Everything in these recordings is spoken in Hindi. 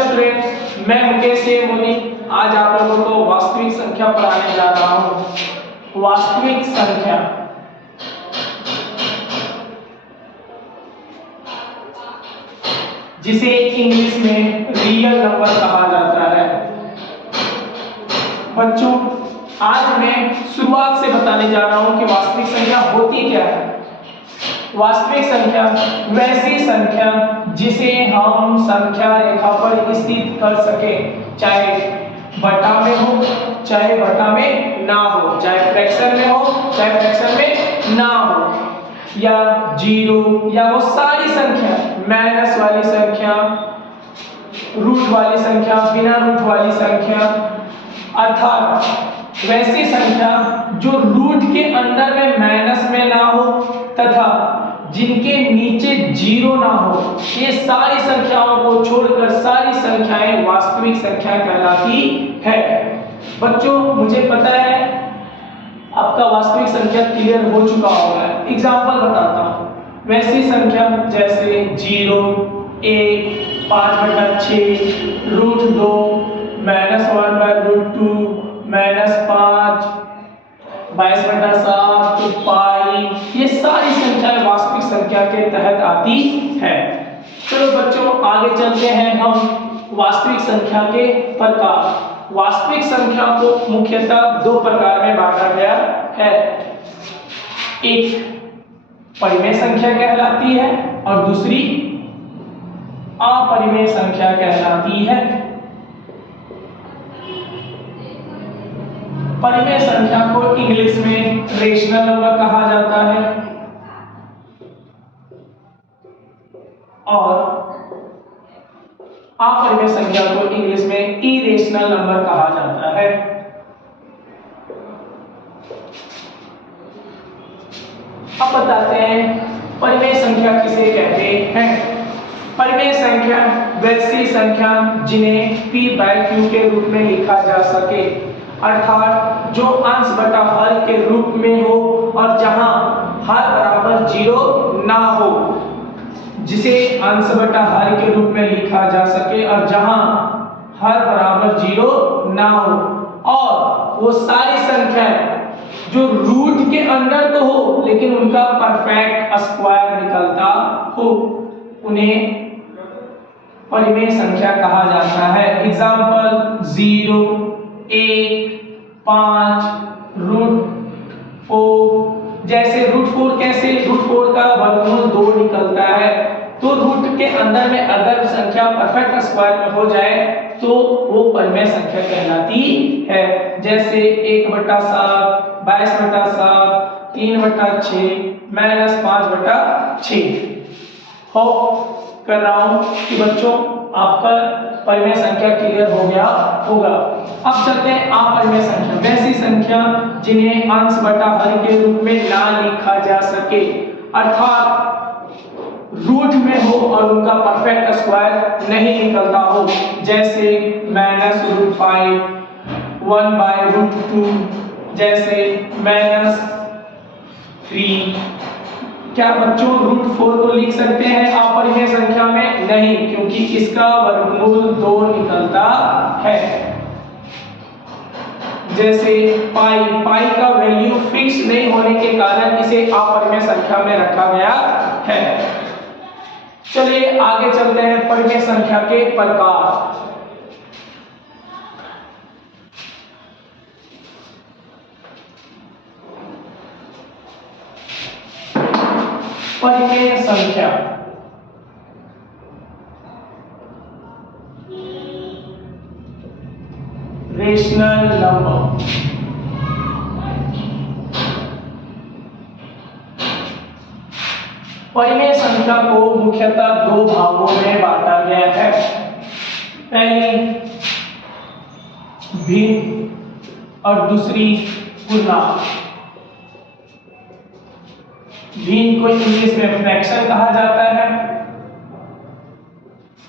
स्टूडेंट्स, मैं मुकेश मोदी आज आप लोगों को वास्तविक संख्या पढ़ाने जा रहा हूँ। वास्तविक संख्या जिसे इंग्लिश में रियल नंबर कहा जाता है। बच्चों, आज मैं शुरुआत से बताने जा रहा हूँ कि वास्तविक संख्या होती क्या है। वास्तविक संख्या वैसी संख्या जिसे हम संख्या रेखा पर स्थित कर सके, चाहे बटा में हो चाहे बटा में ना हो, चाहे फ्रैक्शन में हो चाहे फ्रैक्शन में ना हो, या जीरो या वो सारी संख्या, माइनस वाली संख्या, रूट वाली संख्या, बिना रूट वाली संख्या, अर्थात वैसी संख्या जो रूट के अंदर में माइनस में ना हो तथा जिनके नीचे जीरो ना हो। ये सारी संख्याओं को छोड़कर सारी संख्याएं वास्तविक संख्या कहलाती है। बच्चों, मुझे पता है आपका वास्तविक संख्या क्लियर हो चुका होगा। एग्जाम्पल बताता हूँ। वैसी संख्या जैसे 0, 1, 5/6, √2, -1/√2, -5, 22/7, पाई, ये सारी संख्याएं वास्तविक संख्या के तहत आती है। चलो बच्चों, आगे चलते हैं हम वास्तविक संख्या के प्रकार। वास्तविक संख्या को मुख्यतः दो प्रकार में बांटा गया है। एक परिमेय संख्या कहलाती है और दूसरी अपरिमेय संख्या कहलाती है। परिमेय संख्या को इंग्लिश में रेशनल नंबर कहा जाता है और अपरिमेय संख्या को इंग्लिश में इरेशनल नंबर कहा जाता है। अब बताते हैं परिमेय संख्या किसे कहते हैं। परिमेय संख्या वैसी संख्या जिन्हें p/q के रूप में लिखा जा सके, अर्थात जो अंश बटा हर के रूप में हो और जहां हर बराबर 0 ना हो, जिसे अंश बटा हर के रूप में लिखा जा सके और जहां हर बराबर 0 ना हो, और वो सारी संख्याएं जो रूट के अंदर तो हो लेकिन उनका परफेक्ट स्क्वायर निकलता हो, उन्हें परिमेय संख्या कहा जाता है। एग्जाम्पल 0, 1, 5, √4। जैसे √4 कैसे, √4 का वर्गमूल 2 निकलता है, तो रूट के अंदर में अगर संख्या परफेक्ट स्क्वायर में हो जाए तो वो परिमेय संख्या कहलाती है। जैसे 1/7, 22/7, 3/6, -5/6। होप कर रहा हूं कि बच्चों आपका परिमेय संख्या क्लियर हो गया होगा। अब चलते हैं अपरिमेय संख्या, वैसी संख्या जिन्हें अंश बटा हर के रूप में ना लिखा जा सके, अर्थात रूट में हो और उनका परफेक्ट स्क्वायर नहीं निकलता हो। जैसे -√5, 1/√2, जैसे -3। क्या बच्चों √4 को लिख सकते हैं अपरिमेय संख्या में? नहीं, क्योंकि इसका वर्गमूल 2 निकलता है। जैसे पाई का वैल्यू फिक्स नहीं होने के कारण इसे अपरिमेय संख्या में रखा गया है। चलिए आगे चलते हैं परिमेय संख्या के प्रकार। परिमेय संख्या रेशनल नंबर। परिमेय संख्या को मुख्यतः दो भागों में बांटा गया है। पहली भिन्न और दूसरी पूर्णांक। भिन्न को इंग्लिश में फ्रैक्शन कहा जाता है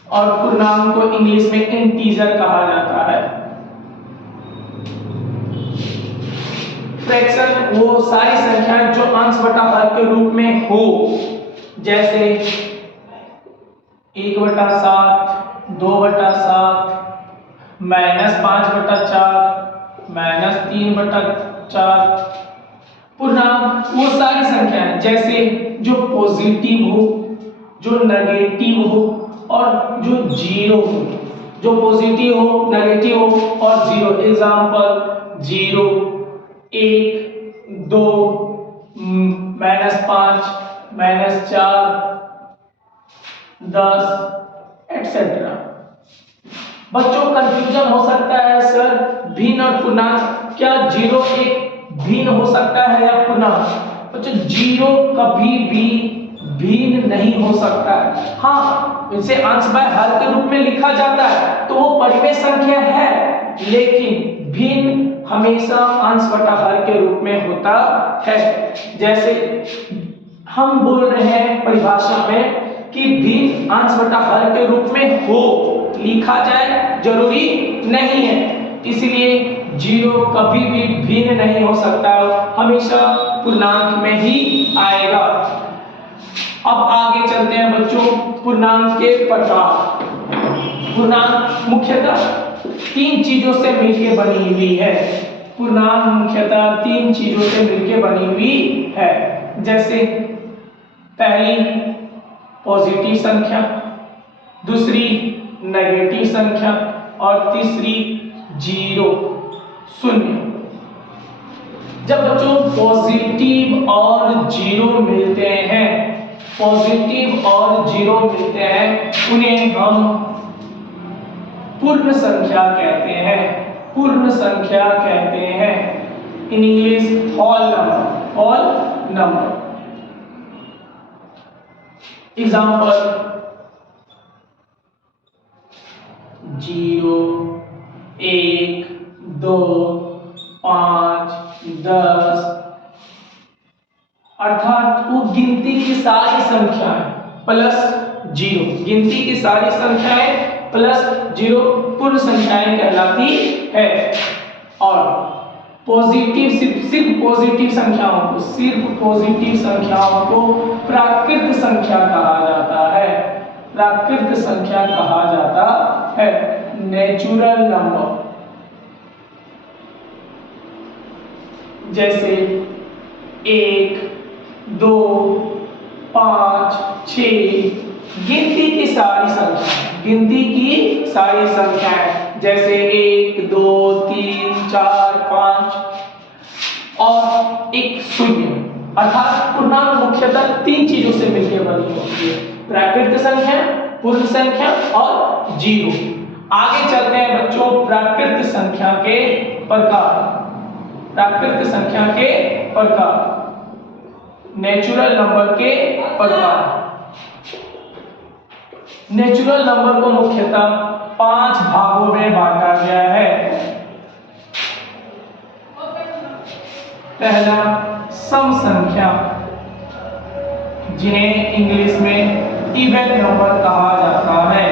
और पूर्णांक को इंग्लिश में इंटीजर कहा जाता है। फ्रैक्शन वो सारी संख्याएं जो अंश बटा हर के रूप में हो, जैसे 1/7, 2/7 -5/4 -3/4। पूर्णांक वो सारी संख्याएं जैसे जो पॉजिटिव हो, जो नेगेटिव हो और जो जीरो हो, जो पॉजिटिव हो, नेगेटिव हो और जीरो। Example 0, 1, 2, -5, -4, 10 etc। बच्चों कंफ्यूजन हो सकता है, सर भिन्न और पूर्णांक, क्या 0 एक भिन्न हो सकता है या पूर्णांक? बच्चों 0 कभी भी भिन्न नहीं हो सकता है। हाँ, इसे अंश बाय हर के रूप में लिखा जाता है तो वो परिमेय संख्या है, लेकिन भिन्न हमेशा अंश बटा हर के रूप में होता है। जैसे हम बोल रहे हैं परिभाषा में कि भिन्न अंश बटा हर के रूप में हो लिखा जाए, जरूरी नहीं है। इसलिए 0 कभी भी भिन्न नहीं हो सकता, हमेशा पूर्णांक में ही आएगा। अब आगे चलते हैं बच्चों, पूर्णांक के प्रकार। पूर्णांक मुख्यतः 3 चीजों से मिलकर बनी हुई है। पूर्णांक मुख्यतः 3 चीजों से मिलकर बनी हुई है। जैसे पहली पॉजिटिव संख्या, दूसरी नेगेटिव संख्या और तीसरी 0 शून्य। जब बच्चों पॉजिटिव और 0 मिलते हैं, पॉजिटिव और 0 मिलते हैं, उन्हें हम पूर्ण संख्या कहते हैं। पूर्ण संख्या कहते हैं, in English whole number, whole number. Example 0, 1, 2, 5, 10 अर्थात वो गिनती की सारी संख्याएं प्लस 0, गिनती की सारी संख्याएं प्लस 0 पूर्ण संख्याएं कहलाती है। और पॉजिटिव सिर्फ पॉजिटिव संख्याओं को, सिर्फ पॉजिटिव संख्याओं को प्राकृत संख्या कहा जाता है। प्राकृत संख्या कहा जाता है, नेचुरल नंबर। जैसे 1, 2, 5, 6 गिनती की सारी संख्या, गिनती की सारी संख्याएं जैसे 1, 2, 3, 4, 5 और एक शून्य। अर्थात पूर्णांक मुख्यतः 3 चीजों से मिलकर बनी होती है, प्राकृत संख्या, पूर्ण संख्या और 0। आगे चलते हैं बच्चों प्राकृत संख्या के प्रकार। प्राकृत संख्या के प्रकार, नेचुरल नंबर के प्रकार। नेचुरल नंबर को मुख्यतः 5 भागों में बांटा गया है। पहला सम संख्या, जिन्हें इंग्लिश में इवन नंबर कहा जाता है।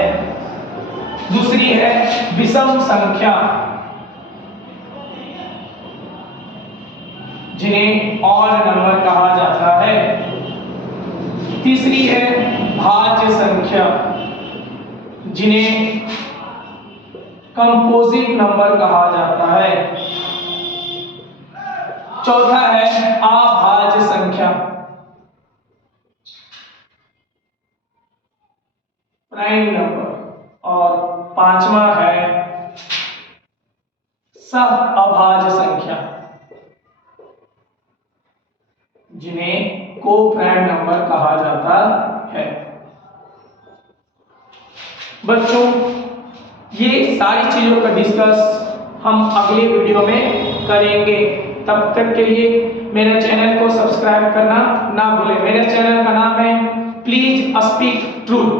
दूसरी है विषम संख्या, जिन्हें ऑड नंबर कहा जाता है। तीसरी है भाज्य संख्या, जिन्हें कंपोजिट नंबर कहा जाता है। चौथा है अभाज्य संख्या, प्राइम नंबर। और पांचवा है सह-अभाज्य संख्या, जिन्हें को-प्राइम नंबर कहा जाता है। बच्चों ये सारी चीजों का डिस्कस हम अगले वीडियो में करेंगे। तब तक के लिए मेरे चैनल को सब्सक्राइब करना ना भूलें। मेरे चैनल का नाम है प्लीज स्पीक ट्रूथ।